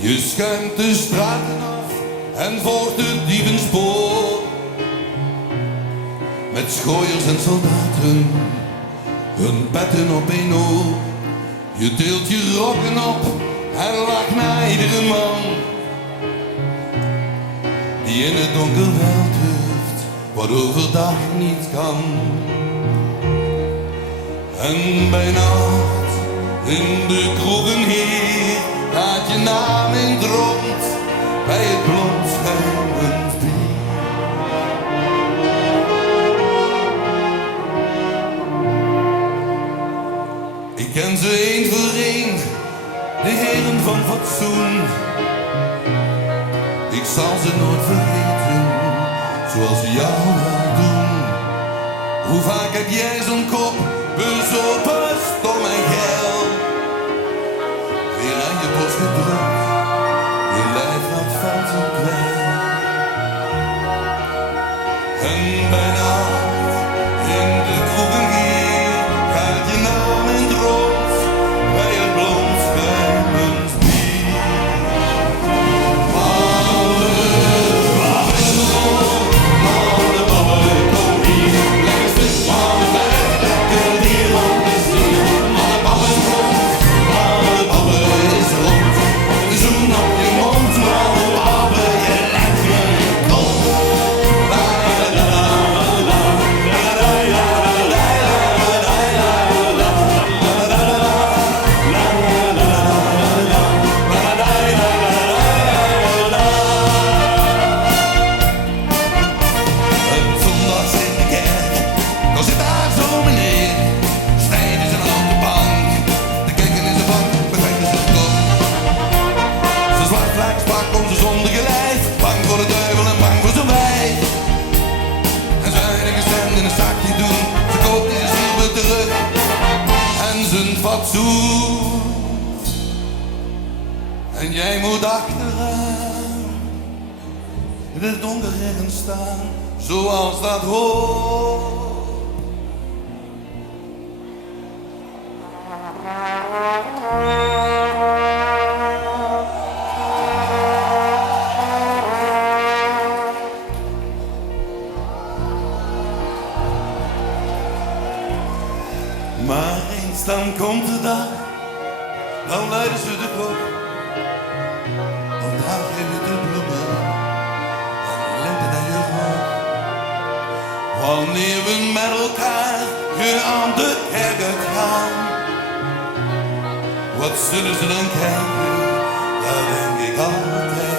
Je schuimt de straten af en volgt het dievenspoor. Met schooiers en soldaten, hun petten op één oor. Je tilt je rokken op en lacht naar iedere man die in het donker wel durft, wat overdag niet kan. En bij nacht in de kroegen hier gaat je naam in het rond bij het blond schuimend bier. Ik ken ze één voor één, de heren van fatsoen. Ik zal ze nooit vergeten, zoals ze jou wel doen. Hoe vaak heb jij zo'n kop, bezopen, stom en geil, weer aan je borst gedrukt, je lijf laat valt en kwijl. En bij nacht in de kroegen hier gaat je naam in het rond bij het blond schuimend bier. Malle babbe, kom hier, lekker stuk malle bij, lekker dier op de stier. Malle babbe is rond, malle babbe is rond, een zoen op je mond, malle babbe, je lijkt weer kont. En jij moet achteraan in het donker ergens staan, zoals dat hoort. Maar eens dan komt de dag, dan luiden ze de klok. Dan draag je witte bloemen en lente naar je rug. Wanneer we met elkaar weer aan de kerk uitgaan, wat zullen ze dan kijken? Daar denk ik altijd.